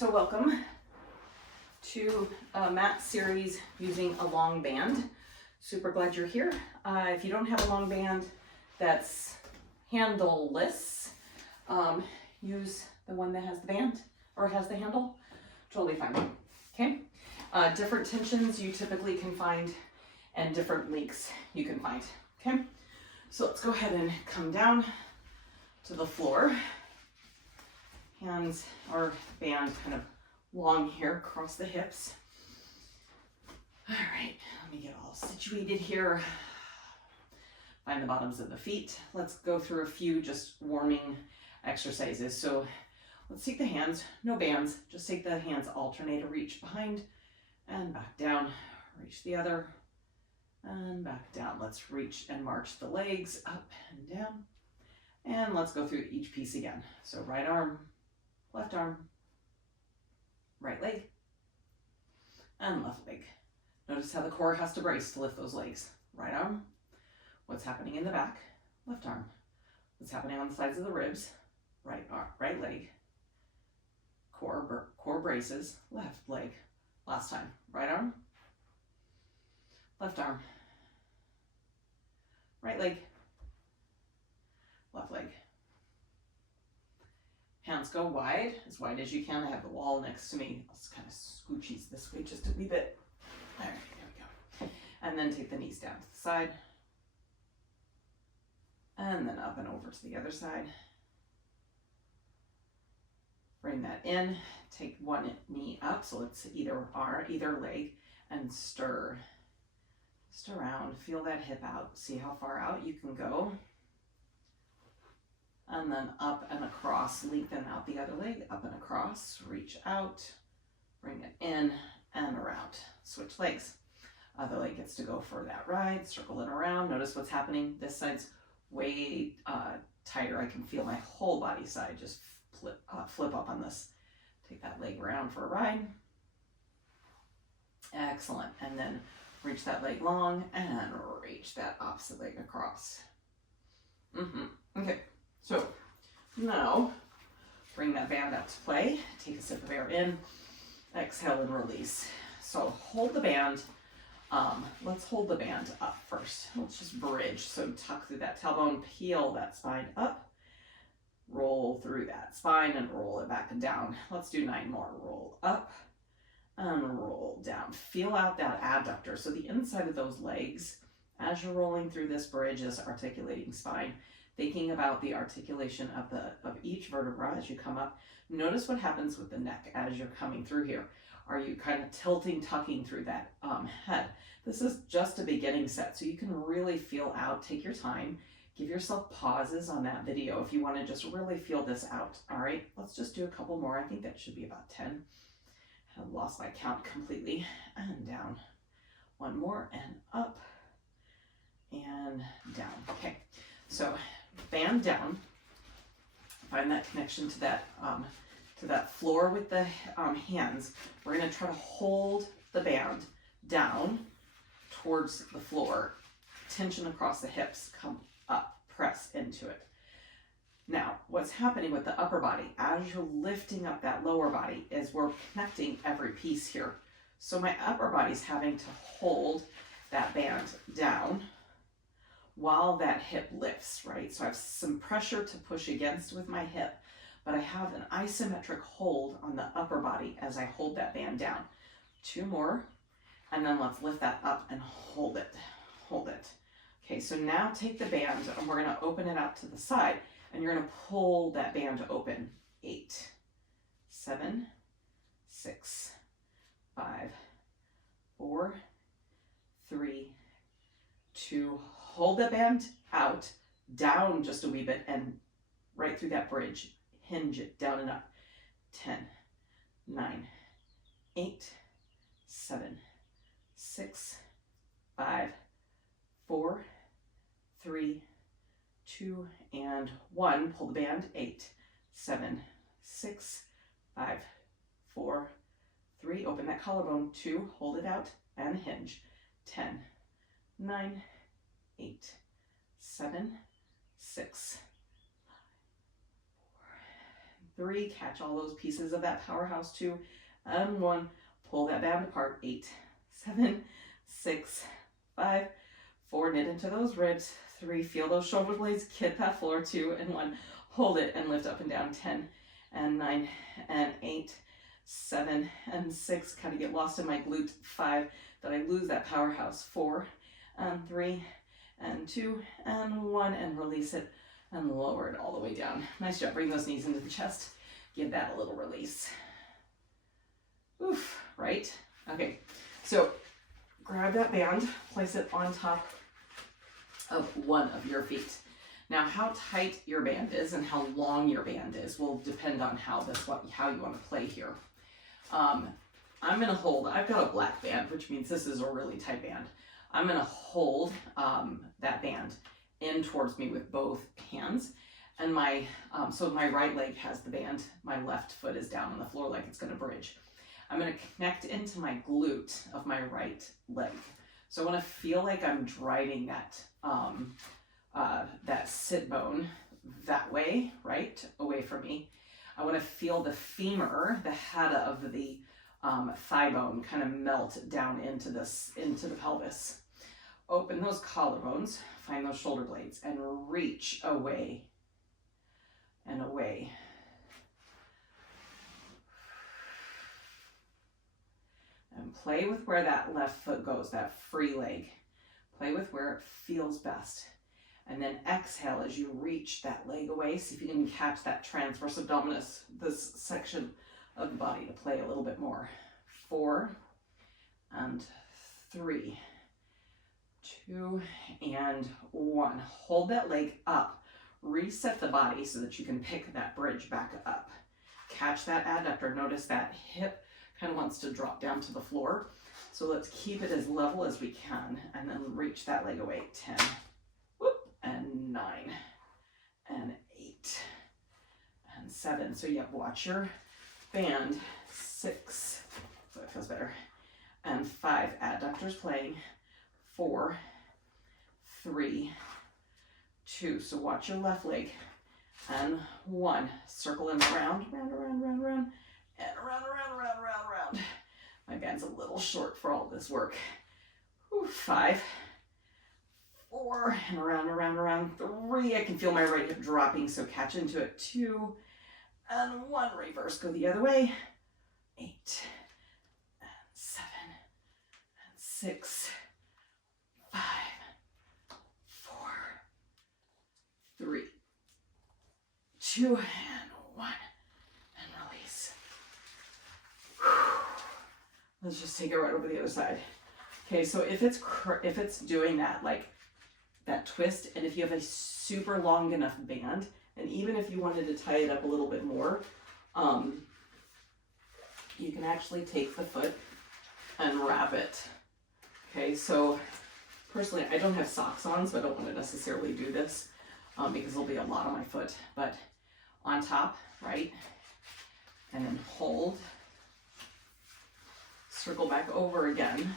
So welcome to a mat series using a long band. Super glad you're here. If you don't have a long band that's handleless, use the one that has the band or has the handle. Totally fine. Okay. Different tensions you typically can find and different leaks you can find. Okay. So let's go ahead and come down to the floor. Hands or band kind of long here across the hips. All right, let me get all situated here. Find the bottoms of the feet. Let's go through a few just warming exercises. So let's take the hands, no bands, just take the hands, alternate a reach behind and back down, reach the other and back down. Let's reach and march the legs up and down. And let's go through each piece again. So right arm, left arm, right leg, and left leg. Notice how the core has to brace to lift those legs. Right arm, what's happening in the back, left arm, what's happening on the sides of the ribs, right arm, right leg, core braces, left leg. Last time, right arm, left arm, right leg, left leg. Hands go wide as you can. I have the wall next to me. Let's kind of scoochies this way just a wee bit. All right, there we go. And then take the knees down to the side. And then up and over to the other side. Bring that in. Take one knee up, so it's either arm, either leg, and stir. Just around, feel that hip out. See how far out you can go. And then up and across, lengthen out the other leg, up and across, reach out, bring it in and around. Switch legs. Other leg gets to go for that ride, circle it around. Notice what's happening. This side's way tighter. I can feel my whole body side just flip up on this. Take that leg around for a ride. Excellent. And then reach that leg long and reach that opposite leg across. Okay. So now bring that band up to play. Take a sip of air in, exhale and release. So hold the band. Let's hold the band up first. Let's just bridge. So tuck through that tailbone, peel that spine up, roll through that spine and roll it back and down. Let's do 9 more. Roll up and roll down. Feel out that adductor. So the inside of those legs, as you're rolling through this bridge, is articulating spine. Thinking about the articulation of each vertebra as you come up. Notice what happens with the neck as you're coming through here. Are you kind of tilting, tucking through that head? This is just a beginning set, so you can really feel out. Take your time. Give yourself pauses on that video if you want to just really feel this out. All right, let's just do a couple more. I think that should be about 10. I've lost my count completely. And down. One more and up and down. Okay, so band down, find that connection to that floor with the hands. We're going to try to hold the band down towards the floor, tension across the hips, come up, press into it. Now, what's happening with the upper body, as you're lifting up that lower body, is we're connecting every piece here. So my upper body's having to hold that band down while that hip lifts, right? So I have some pressure to push against with my hip, but I have an isometric hold on the upper body as I hold that band down. 2 more, and then let's lift that up and hold it, hold it. Okay, so now take the band and we're gonna open it out to the side and you're gonna pull that band open. 8, 7, 6, 5, 4, 3, 2, hold the band out, down just a wee bit and right through that bridge. Hinge it down and up. 10, 9, 8, 7, 6, 5, 4, 3, 2, and 1. Pull the band. 8, 7, 6, 5, 4, 3. Open that collarbone. 2. Hold it out and hinge. 10, 9, 8, 7, 6, 5, 4, 3, catch all those pieces of that powerhouse 2, and 1, pull that band apart, 8, 7, 6, 5, 4, knit into those ribs, 3, feel those shoulder blades, hit that floor, 2 and 1, hold it and lift up and down, 10 and 9 and 8, 7 and 6, kind of get lost in my glute, 5, that I lose that powerhouse, 4 and 3 and 2 and 1, and release it and lower it all the way down. Nice job. Bring those knees into the chest. Give that a little release. Oof, right? Okay, so grab that band, place it on top of one of your feet. Now, how tight your band is and how long your band is will depend on how you want to play here. I'm gonna hold, I've got a black band, which means this is a really tight band. I'm gonna hold that band in towards me with both hands, and my so my right leg has the band, my left foot is down on the floor like it's gonna bridge. I'm gonna connect into my glute of my right leg. So I wanna feel like I'm driving that, that sit bone that way, right, away from me. I wanna feel the femur, the head of the thigh bone kind of melt down into the pelvis. Open those collarbones, find those shoulder blades, and reach away and away. And play with where that left foot goes, that free leg. Play with where it feels best. And then exhale as you reach that leg away. See if you can catch that transverse abdominis, this section of the body, to play a little bit more. 4 and 3. 2 and 1. Hold that leg up. Reset the body so that you can pick that bridge back up. Catch that adductor. Notice that hip kind of wants to drop down to the floor. So let's keep it as level as we can, and then reach that leg away. 10, whoop, and 9, and 8, and 7. So yeah, watch your band. 6, so it feels better, and 5. Adductors playing. 4, 3, 2. So watch your left leg. And 1. Circle them around, round, around, round, round, and around, around, around, around, around. My band's a little short for all this work. 5, 4, and around, around, around. 3. I can feel my right hip dropping, so catch into it. 2, and 1. Reverse, go the other way. 8, and 7, and 6, 5, 4, 3, 2, and 1, and release. Let's just take it right over the other side. Okay, so if it's doing that, like that twist, and if you have a super long enough band, and even if you wanted to tie it up a little bit more, you can actually take the foot and wrap it. Okay, so personally, I don't have socks on, so I don't want to necessarily do this because there'll be a lot on my foot. But on top, right, and then hold, circle back over again,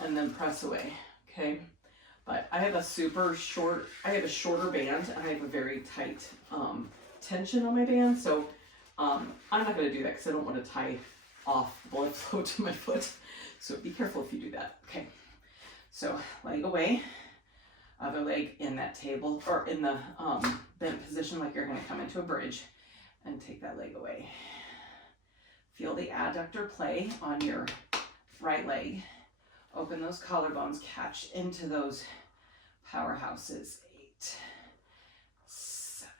and then press away, okay? But I have a shorter band, and I have a very tight tension on my band, so I'm not going to do that because I don't want to tie off blood flow to my foot. So be careful if you do that. Okay, so leg away, other leg in that table or in the bent position like you're going to come into a bridge, and take that leg away. Feel the adductor play on your right leg. Open those collarbones, catch into those powerhouses. 8, 7,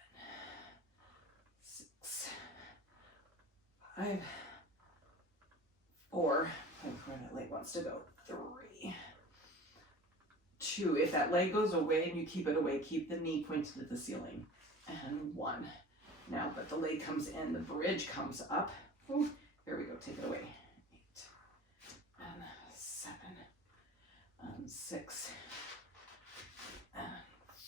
6, 5, 4, where that leg wants to go. 3, 2. If that leg goes away and you keep it away, keep the knee pointed at the ceiling. And 1. Now that the leg comes in, the bridge comes up. Ooh, here we go, take it away. 8, and 7, and 6, and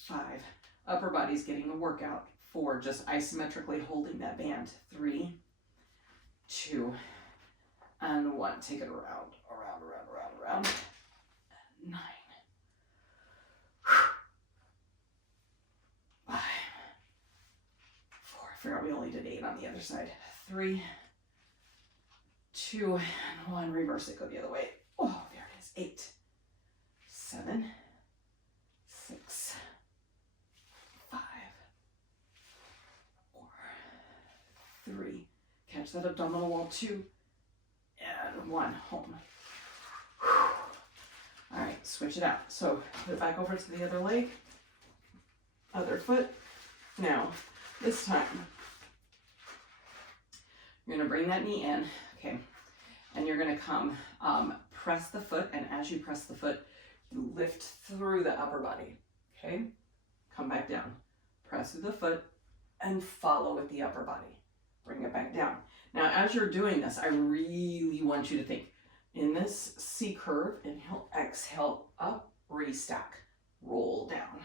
5. Upper body's getting a workout. 4, just isometrically holding that band. 3, 2, and 1. Take it around, around, around, around, around. And 9, 5, 4. forgot we only did 8 on the other side. 3, 2, and 1. Reverse it, go the other way. Oh, there it is. 8, 7, 6, 5, 4, 3. Catch that abdominal wall. 2, and 1. Home. All right, switch it out. So put it back over to the other leg, other foot. Now, this time, you're gonna bring that knee in, okay? And you're gonna come, press the foot, and as you press the foot, you lift through the upper body, okay? Come back down. Press through the foot and follow with the upper body. Bring it back down. Now, as you're doing this, I really want you to think, in this C curve, inhale, exhale, up, restack, roll down.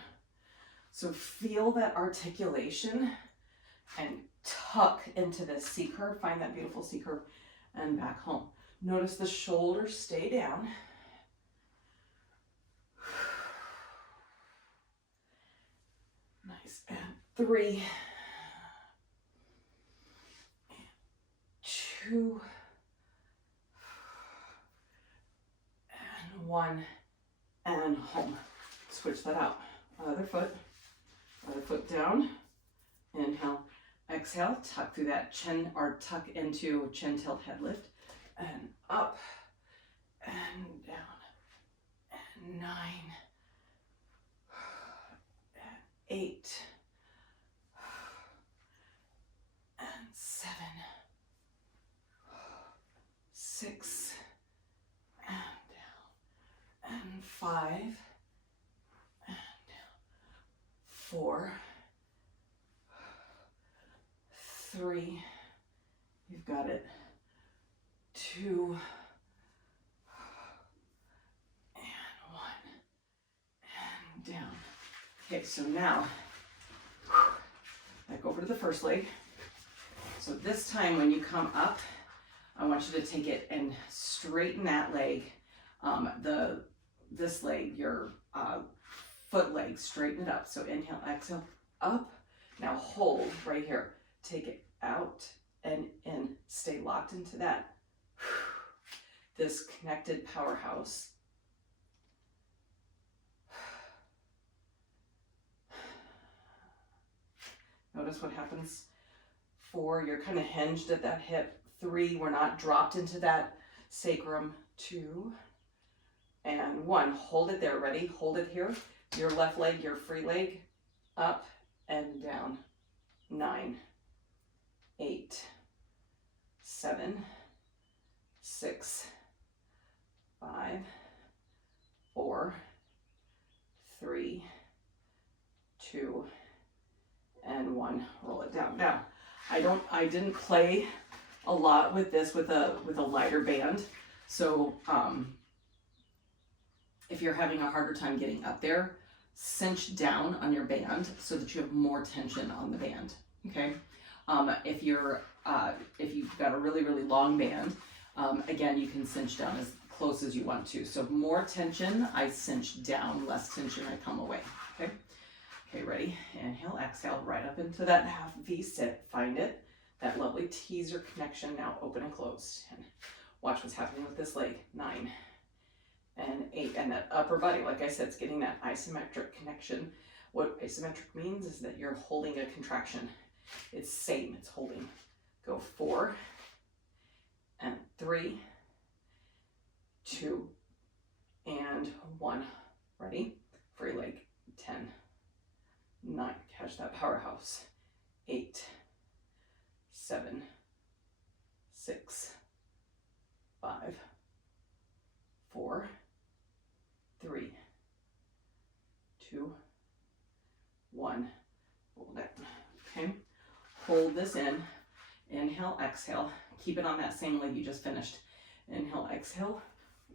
So feel that articulation and tuck into this C curve. Find that beautiful C curve and back home. Notice the shoulders stay down. Nice. And 3, 2, and 1, and home. Switch that out. Other foot down. Inhale, exhale, tuck through that chin, or tuck into chin tilt head lift, and up, and down, and 9, and 8, and 7, 6, and down, and 5, and down, 4, 3, you've got it, 2, and 1, and down. Okay, so now, back over to the first leg. So this time when you come up, I want you to take it and straighten that leg, this leg, your foot leg, straighten it up. So inhale, exhale, up. Now hold right here. Take it out and in. Stay locked into that. This connected powerhouse. Notice what happens. 4, you're kind of hinged at that hip. 3, we're not dropped into that sacrum. 2, and 1. Hold it there. Ready? Hold it here. Your left leg, your free leg, up and down. 9, 8, 7, 6, 5, 4, 3, 2, and 1. Roll it down. Now, I didn't play a lot with this with a lighter band. So if you're having a harder time getting up there, cinch down on your band so that you have more tension on the band. Okay. If you've got a really, really long band, again, you can cinch down as close as you want to. So more tension, I cinch down, less tension, I come away. Okay. Okay, ready? Inhale, exhale, right up into that half V sit. Find it. That lovely teaser connection, now open and closed. And watch what's happening with this leg. 9 and 8. And that upper body, like I said, it's getting that isometric connection. What isometric means is that you're holding a contraction. It's same, it's holding. Go 4 and 3, 2, and 1. Ready? Free leg. 10, 9. Catch that powerhouse. 8, 7, 6, 5, 4, 3, 2, 1. Roll down. Okay. Hold this in. Inhale, exhale. Keep it on that same leg you just finished. Inhale, exhale.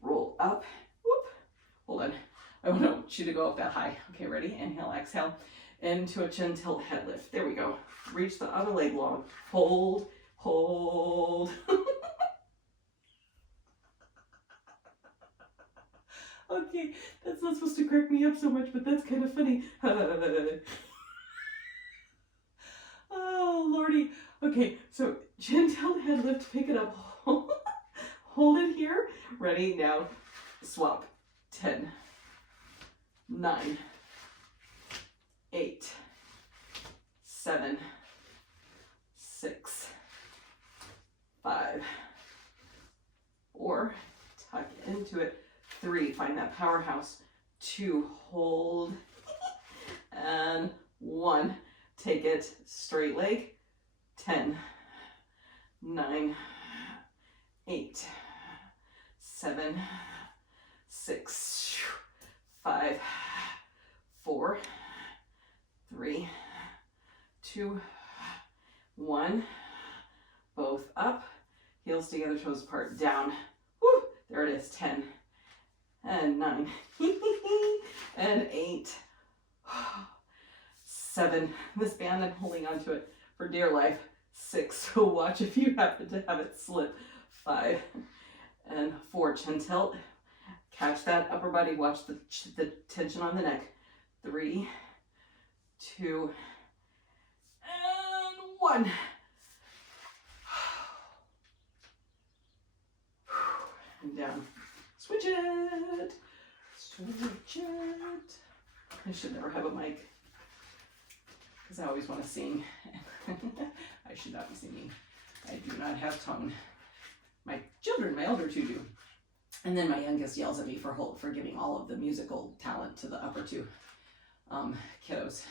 Roll up. Whoop. Hold on. I want you to go up that high. Okay, ready? Inhale, exhale. Into a chin tilt head lift. There we go. Reach the other leg long. Hold, hold. Okay, that's not supposed to crack me up so much, but that's kind of funny. Oh, Lord. Lordy. Okay, so chin tilt, head lift, pick it up, hold it here. Ready? Now swap. 10, 9, 8, 7, 6, 5, 4, tuck into it. 3, find that powerhouse. 2, hold. And 1, take it, straight leg. 10, 9, 8, 7, 6, 5, 4, 3, 2, 1. Both up, heels together, toes apart, down. Woo, there it is. 10 and 9 and 8, 7. This band, I'm holding onto it for dear life. 6. So watch if you happen to have it slip. 5 and 4. Chin tilt. Catch that upper body. Watch the tension on the neck. 3, 2, and 1. And down. Switch it. Switch it. I should never have a mic because I always want to sing. I should not be singing. I do not have tone. My children, my elder two do. And then my youngest yells at me for giving all of the musical talent to the upper two kiddos.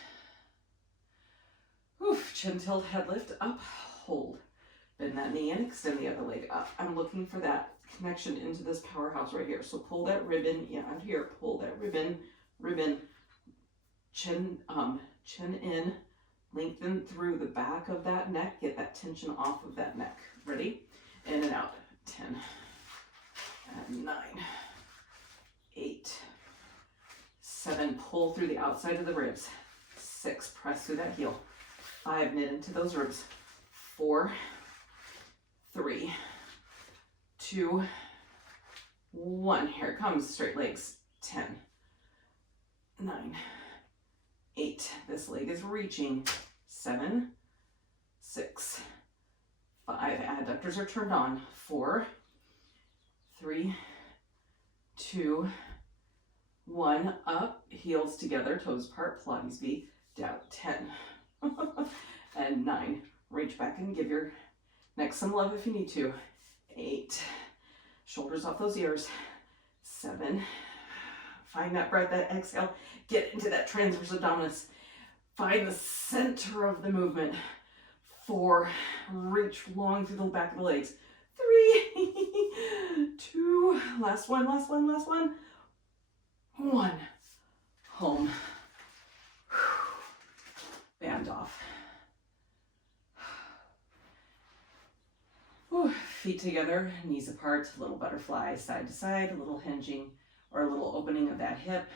Oof, chin tilt, head lift, up, hold. Bend that knee in, extend the other leg up. I'm looking for that connection into this powerhouse right here. So pull that ribbon, out here, pull that ribbon, chin in, lengthen through the back of that neck, get that tension off of that neck. Ready? In and out. 10, and 9, 8, 7, pull through the outside of the ribs. 6, press through that heel. 5, knit into those ribs. 4, 3, 2, 1. Here it comes, straight legs. 10, 9, 8. This leg is reaching. 7, 6, 5. Adductors are turned on. 4, 3, 2, 1. Up, heels together, toes apart, Pilates V. Down. 10 and 9. Reach back and give your neck some love if you need to. 8. Shoulders off those ears. 7. Find that breath, that exhale. Get into that transverse abdominis. Find the center of the movement. 4. Reach long through the back of the legs. 3, 2, last one. 1. Home. Band off. Whew. Feet together, knees apart, little butterfly, side to side, a little hinging or a little opening of that hip.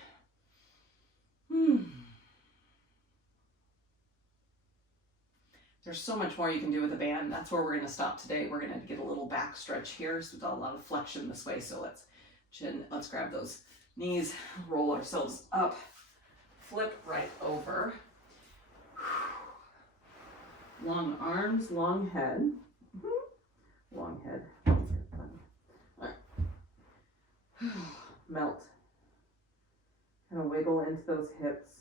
There's so much more you can do with a band. That's where we're going to stop today. We're going to get a little back stretch here. So we've got a lot of flexion this way. So let's grab those knees, roll ourselves up, flip right over. Long arms, long head. Long head. All right. Melt. Kind of wiggle into those hips.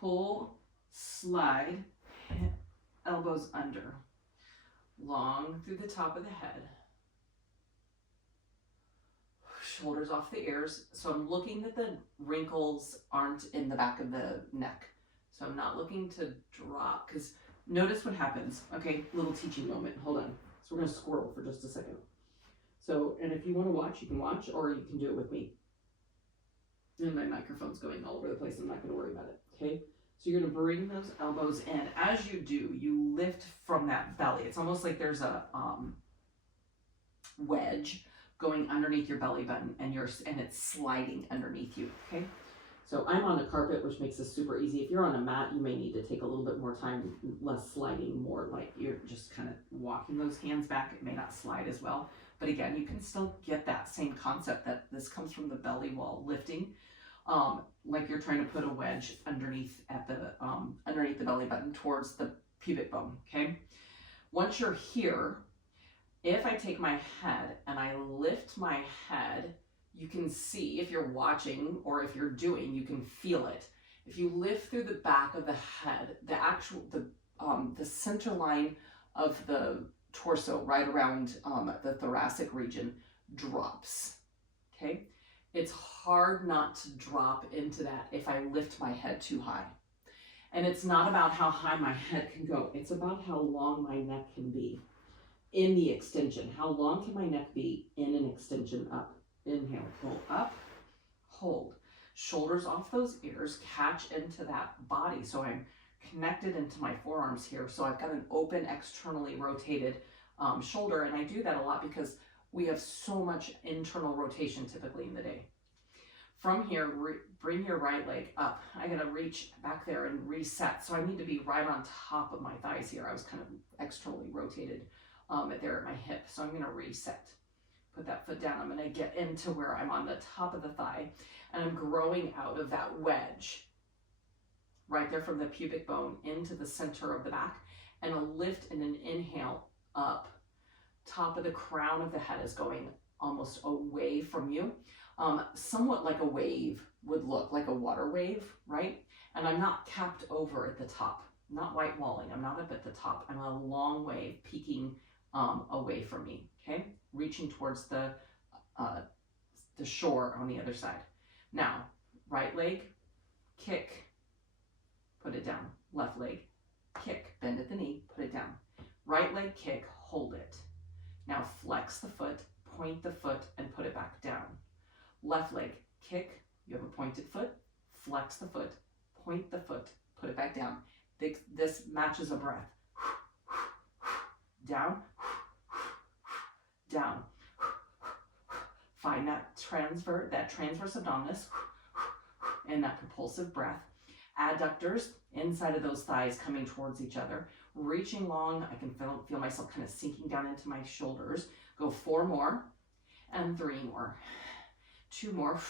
Pull, slide, elbows under. Long through the top of the head. Shoulders off the ears. So I'm looking that the wrinkles aren't in the back of the neck. So I'm not looking to drop, because notice what happens. Okay, little teaching moment. Hold on. So we're going to squirrel for just a second. So, and if you want to watch, you can watch, or you can do it with me. And my microphone's going all over the place. I'm not going to worry about it. Okay. So you're going to bring those elbows in. As you do, you lift from that belly. It's almost like there's a wedge going underneath your belly button, and it's sliding underneath you. Okay. So I'm on a carpet, which makes this super easy. If you're on a mat, you may need to take a little bit more time, less sliding, more like you're just kind of walking those hands back. It may not slide as well. But again, you can still get that same concept that this comes from the belly wall lifting. like you're trying to put a wedge underneath at the underneath the belly button towards the pubic bone. Okay. Once you're here, if I take my head and I lift my head, you can see, if you're watching or if you're doing, you can feel it. If you lift through the back of the head, the center line of the torso right around the thoracic region drops. Okay. It's hard not to drop into that if I lift my head too high. And it's not about how high my head can go. It's about how long my neck can be in the extension. How long can my neck be in an extension up? Inhale, pull up, hold. Shoulders off those ears, catch into that body. So I'm connected into my forearms here. So I've got an open, externally rotated shoulder. And I do that a lot because we have so much internal rotation typically in the day. From here, bring your right leg up. I gotta reach back there and reset. So I need to be right on top of my thighs here. I was kind of externally rotated there at my hip. So I'm gonna reset. Put that foot down. I'm gonna get into where I'm on the top of the thigh and I'm growing out of that wedge right there from the pubic bone into the center of the back, and a lift and an inhale up. Top of the crown of the head is going almost away from you. Somewhat like a wave would look, like a water wave, right? And I'm not capped over at the top, not white walling. I'm not up at the top. I'm a long way peeking away from me, okay? Reaching towards the shore on the other side. Now, right leg, kick, put it down. Left leg, kick, bend at the knee, put it down. Right leg, kick, hold it. Now flex the foot, point the foot, and put it back down. Left leg, kick, you have a pointed foot, flex the foot, point the foot, put it back down. This matches a breath. Down, down. Find that transverse abdominis and that propulsive breath. Adductors inside of those thighs coming towards each other. Reaching long, I can feel myself kind of sinking down into my shoulders. Go 4 more and 3 more. 2 more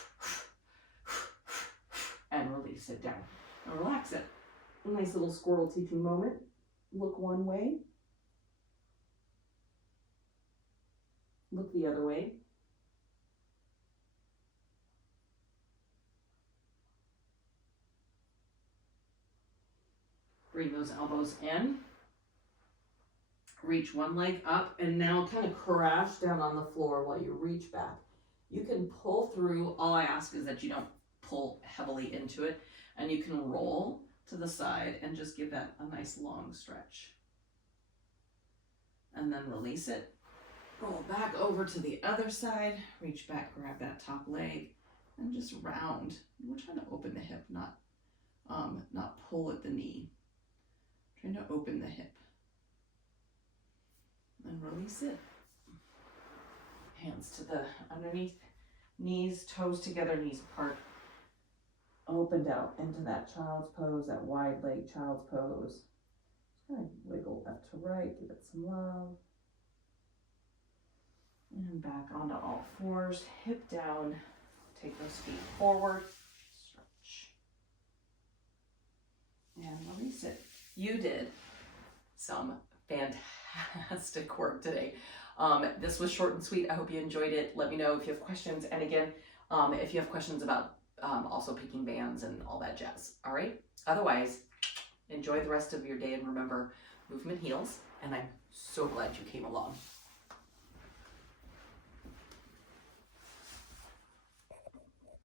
and release it down. And relax it. A nice little squirrel teaching moment. Look one way. Look the other way. Bring those elbows in. Reach one leg up and now kind of crash down on the floor while you reach back. You can pull through. All I ask is that you don't pull heavily into it, and you can roll to the side and just give that a nice long stretch. And then release it. Roll back over to the other side. Reach back, grab that top leg, and just round. We're trying to open the hip, not pull at the knee. Trying to open the hip. And release it. Hands to the underneath, knees, toes together, knees apart. Opened out into that child's pose, that wide leg child's pose. Just kind of wiggle left to right, give it some love. And back onto all fours, hip down, take those feet forward, stretch. And release it. You did some fantastic work today. This was short and sweet. I hope you enjoyed it. Let me know if you have questions. And again, if you have questions about also picking bands and all that jazz. All right. Otherwise, enjoy the rest of your day. And remember, movement heals. And I'm so glad you came along.